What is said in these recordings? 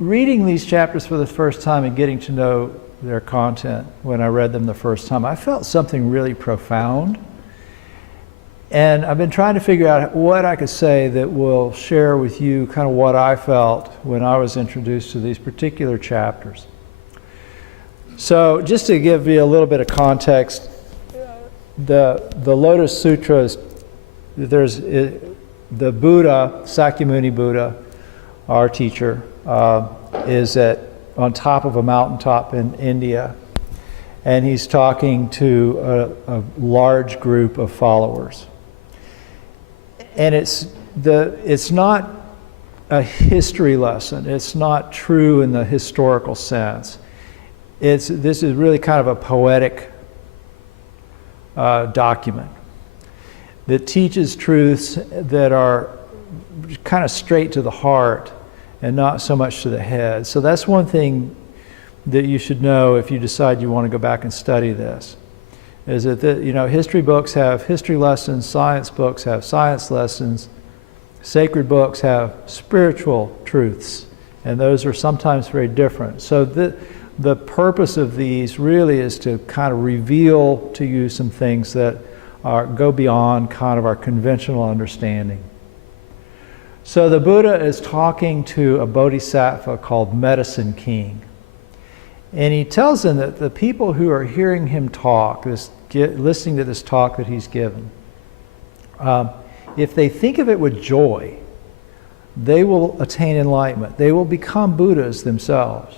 reading these chapters for the first time and getting to know their content when I read them the first time, I felt something really profound. And I've been trying to figure out what I could say that will share with you kind of what I felt when I was introduced to these particular chapters. So just to give you a little bit of context, the Lotus Sutras, there's the Buddha, Sakyamuni Buddha, our teacher, is on top of a mountaintop in India, and he's talking to a large group of followers. And it's not a history lesson. It's not true in the historical sense. This is really kind of a poetic document that teaches truths that are kind of straight to the heart and not so much to the head. So that's one thing that you should know if you decide you want to go back and study this, is that history books have history lessons, science books have science lessons, sacred books have spiritual truths, and those are sometimes very different. So the purpose of these really is to kind of reveal to you some things that go beyond kind of our conventional understanding. So the Buddha is talking to a bodhisattva called Medicine King. And he tells them that the people who are hearing him talk, listening to this talk that he's given, if they think of it with joy, they will attain enlightenment. They will become Buddhas themselves.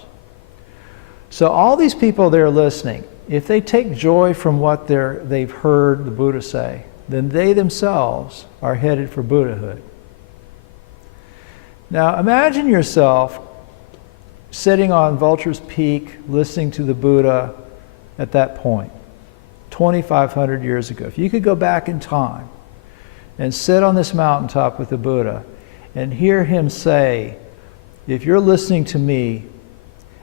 So all these people that are listening, if they take joy from what they've heard the Buddha say, then they themselves are headed for Buddhahood. Now imagine yourself sitting on Vulture's Peak, listening to the Buddha at that point, 2,500 years ago. If you could go back in time and sit on this mountaintop with the Buddha and hear him say, if you're listening to me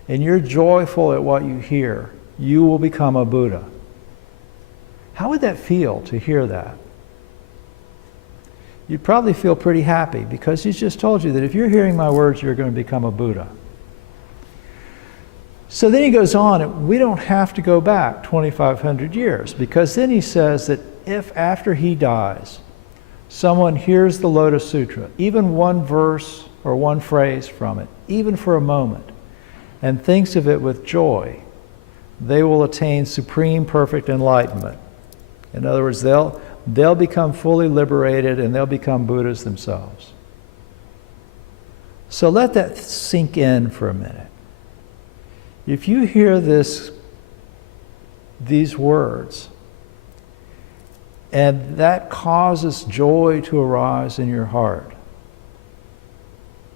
and you're joyful at what you hear, you will become a Buddha. How would that feel to hear that? You'd probably feel pretty happy, because he's just told you that if you're hearing my words, you're going to become a Buddha. So then he goes on, and we don't have to go back 2,500 years, because then he says that if after he dies, someone hears the Lotus Sutra, even one verse or one phrase from it, even for a moment, and thinks of it with joy, they will attain supreme perfect enlightenment. In other words, they'll become fully liberated and they'll become Buddhas themselves. So let that sink in for a minute. If you hear these words, and that causes joy to arise in your heart,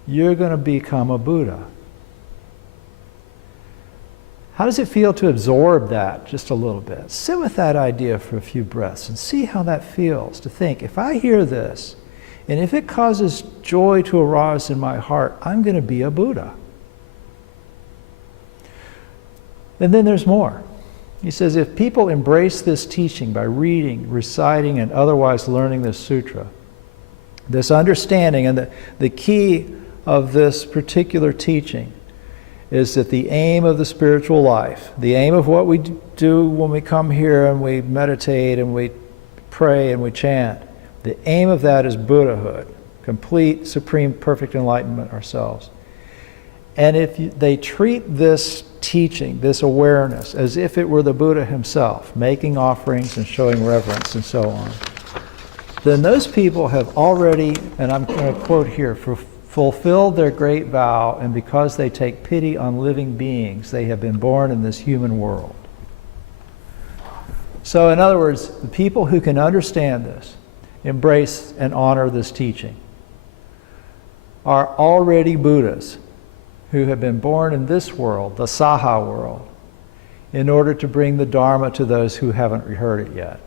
you're going to become a Buddha. How does it feel to absorb that just a little bit? Sit with that idea for a few breaths and see how that feels, to think, if I hear this, and if it causes joy to arise in my heart, I'm going to be a Buddha. And then there's more. He says, if people embrace this teaching by reading, reciting, and otherwise learning this sutra, this understanding, and the key of this particular teaching is that the aim of the spiritual life, the aim of what we do when we come here and we meditate and we pray and we chant, the aim of that is Buddhahood, complete, supreme, perfect enlightenment ourselves. And if they treat this teaching, this awareness, as if it were the Buddha himself, making offerings and showing reverence and so on, then those people have already, and I'm going to quote here, fulfilled their great vow, and because they take pity on living beings, they have been born in this human world. So in other words, the people who can understand this, embrace and honor this teaching, are already Buddhas who have been born in this world, the Saha world, in order to bring the Dharma to those who haven't heard it yet.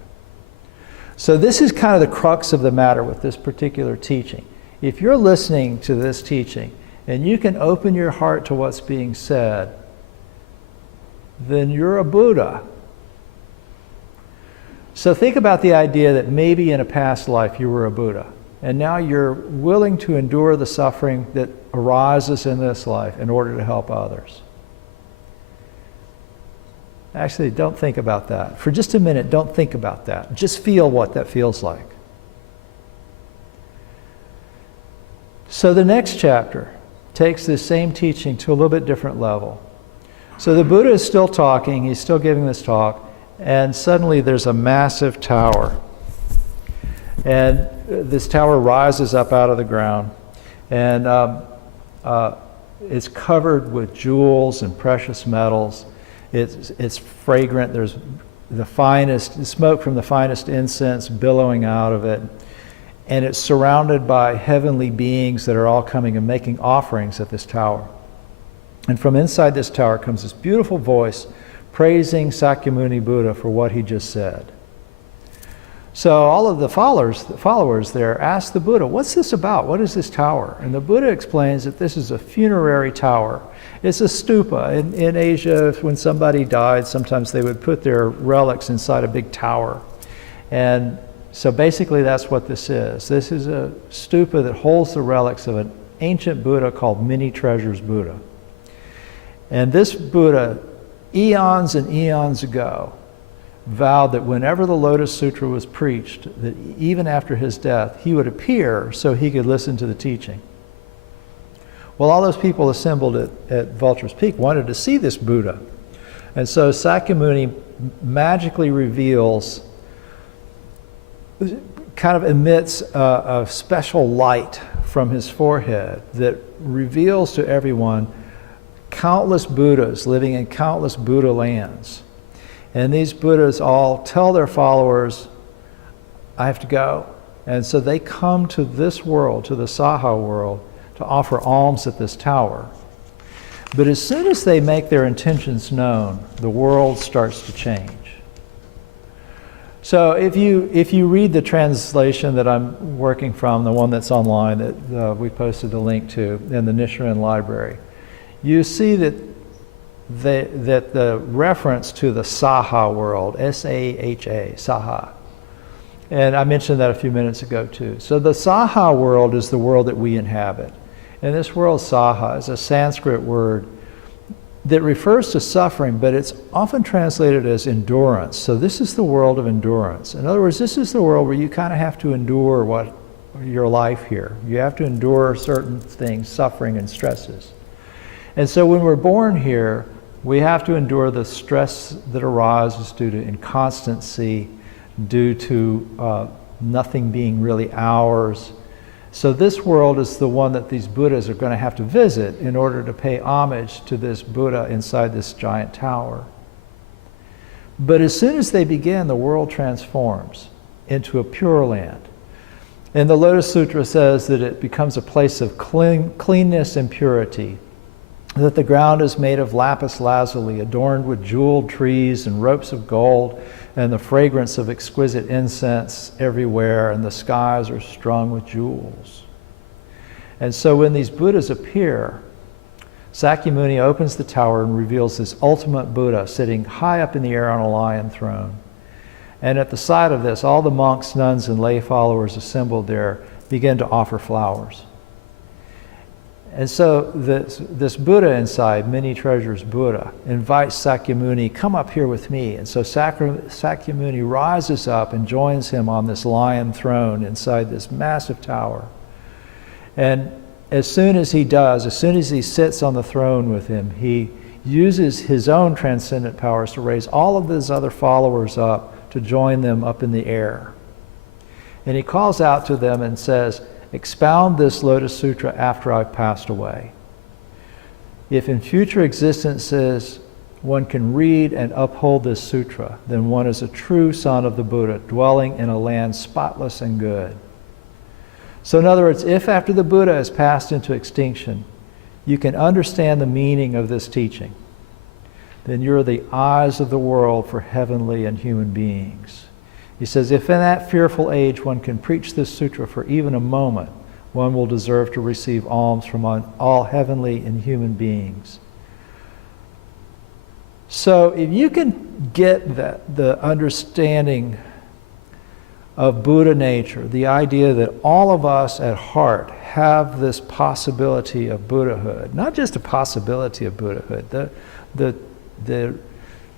So this is kind of the crux of the matter with this particular teaching. If you're listening to this teaching and you can open your heart to what's being said, then you're a Buddha. So think about the idea that maybe in a past life you were a Buddha, and now you're willing to endure the suffering that arises in this life in order to help others. Actually, don't think about that. For just a minute, don't think about that. Just feel what that feels like. So the next chapter takes this same teaching to a little bit different level. So the Buddha is still talking, he's still giving this talk, and suddenly there's a massive tower. And this tower rises up out of the ground, and it's covered with jewels and precious metals. It's fragrant. There's the finest smoke from the finest incense billowing out of it. And it's surrounded by heavenly beings that are all coming and making offerings at this tower. And from inside this tower comes this beautiful voice praising Sakyamuni Buddha for what he just said. So all of the followers there ask the Buddha, what's this about? What is this tower? And the Buddha explains that this is a funerary tower. It's a stupa. In Asia, when somebody died, sometimes they would put their relics inside a big tower. And so basically that's what this is. This is a stupa that holds the relics of an ancient Buddha called Many Treasures Buddha. And this Buddha, eons and eons ago, vowed that whenever the Lotus Sutra was preached, that even after his death, he would appear so he could listen to the teaching. Well, all those people assembled at Vulture's Peak wanted to see this Buddha. And so Sakyamuni magically reveals, kind of emits a special light from his forehead that reveals to everyone countless Buddhas living in countless Buddha lands. And these Buddhas all tell their followers, I have to go. And so they come to this world, to the Saha world, to offer alms at this tower. But as soon as they make their intentions known, the world starts to change. So if you read the translation that I'm working from, the one that's online that we posted the link to in the Nichiren library, you see that the reference to the Saha world, S-A-H-A, Saha. And I mentioned that a few minutes ago too. So the Saha world is the world that we inhabit. And this world, Saha, is a Sanskrit word that refers to suffering, but it's often translated as endurance. So this is the world of endurance. In other words, this is the world where you kind of have to endure your life here. You have to endure certain things, suffering and stresses. And so when we're born here, we have to endure the stress that arises due to inconstancy, due to nothing being really ours. So this world is the one that these Buddhas are going to have to visit in order to pay homage to this Buddha inside this giant tower. But as soon as they begin, the world transforms into a pure land. And the Lotus Sutra says that it becomes a place of cleanness and purity, that the ground is made of lapis lazuli, adorned with jeweled trees and ropes of gold, and the fragrance of exquisite incense everywhere, and the skies are strung with jewels. And so when these Buddhas appear, Sakyamuni opens the tower and reveals this ultimate Buddha sitting high up in the air on a lion throne. And at the sight of this, all the monks, nuns, and lay followers assembled there begin to offer flowers. And so this Buddha inside, Many Treasures Buddha, invites Sakyamuni, come up here with me. And so Sakyamuni rises up and joins him on this lion throne inside this massive tower. And as soon as he does, as soon as he sits on the throne with him, he uses his own transcendent powers to raise all of his other followers up to join them up in the air. And he calls out to them and says, expound this Lotus Sutra after I've passed away. If in future existences one can read and uphold this sutra, then one is a true son of the Buddha, dwelling in a land spotless and good. So in other words, if after the Buddha has passed into extinction, you can understand the meaning of this teaching, then you're the eyes of the world for heavenly and human beings. He says, if in that fearful age one can preach this sutra for even a moment, one will deserve to receive alms from all heavenly and human beings. So if you can get the understanding of Buddha nature, the idea that all of us at heart have this possibility of Buddhahood, not just a possibility of Buddhahood, the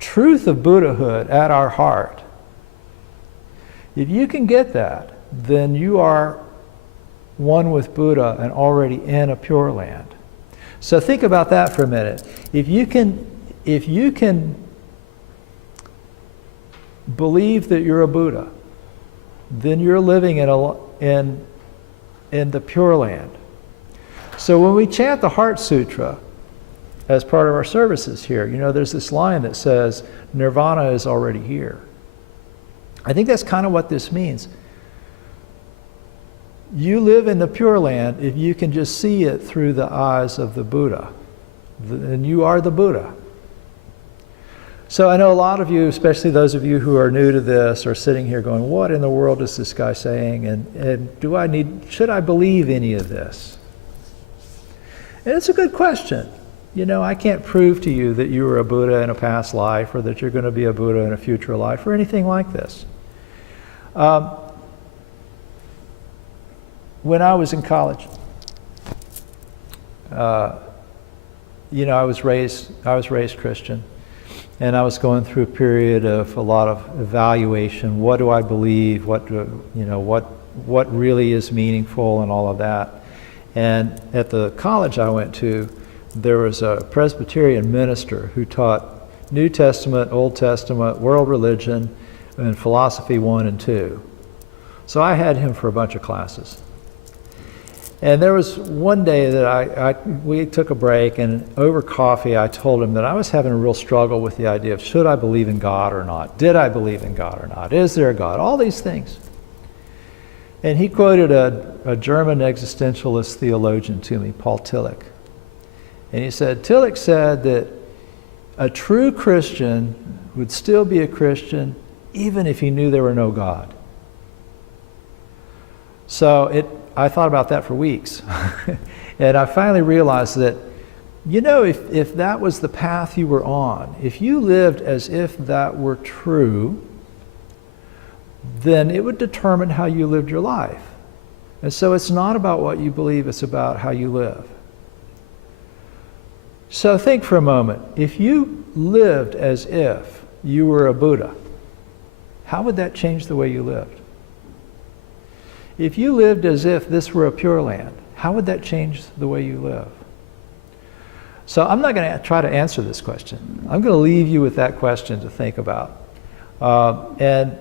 truth of Buddhahood at our heart. If you can get that, then you are one with Buddha and already in a Pure Land. So think about that for a minute. If you can believe that you're a Buddha, then you're living in the Pure Land. So when we chant the Heart Sutra as part of our services here, you know, there's this line that says, Nirvana is already here. I think that's kind of what this means. You live in the Pure Land if you can just see it through the eyes of the Buddha. And you are the Buddha. So I know a lot of you, especially those of you who are new to this, are sitting here going, what in the world is this guy saying? And should I believe any of this? And it's a good question. You know, I can't prove to you that you were a Buddha in a past life or that you're going to be a Buddha in a future life or anything like this. When I was in college, you know, I was raised Christian. And I was going through a period of a lot of evaluation. What do I believe? What really is meaningful and all of that. And at the college I went to, there was a Presbyterian minister who taught New Testament, Old Testament, world religion, and philosophy 1 and 2. So I had him for a bunch of classes. And there was one day that we took a break, and over coffee I told him that I was having a real struggle with the idea of should I believe in God or not? Did I believe in God or not? Is there a God? All these things. And he quoted a German existentialist theologian to me, Paul Tillich. And he said, Tillich said that a true Christian would still be a Christian even if he knew there were no God. So I thought about that for weeks. And I finally realized that, you know, if that was the path you were on, if you lived as if that were true, then it would determine how you lived your life. And so it's not about what you believe, it's about how you live. So think for a moment, if you lived as if you were a Buddha, how would that change the way you lived? If you lived as if this were a Pure Land, how would that change the way you live? So I'm not going to try to answer this question. I'm going to leave you with that question to think about. And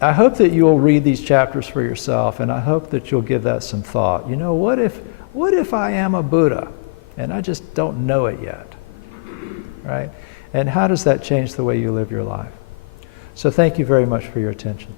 I hope that you'll read these chapters for yourself, and I hope that you'll give that some thought. You know, what if I am a Buddha and I just don't know it yet? Right? And how does that change the way you live your life? So thank you very much for your attention.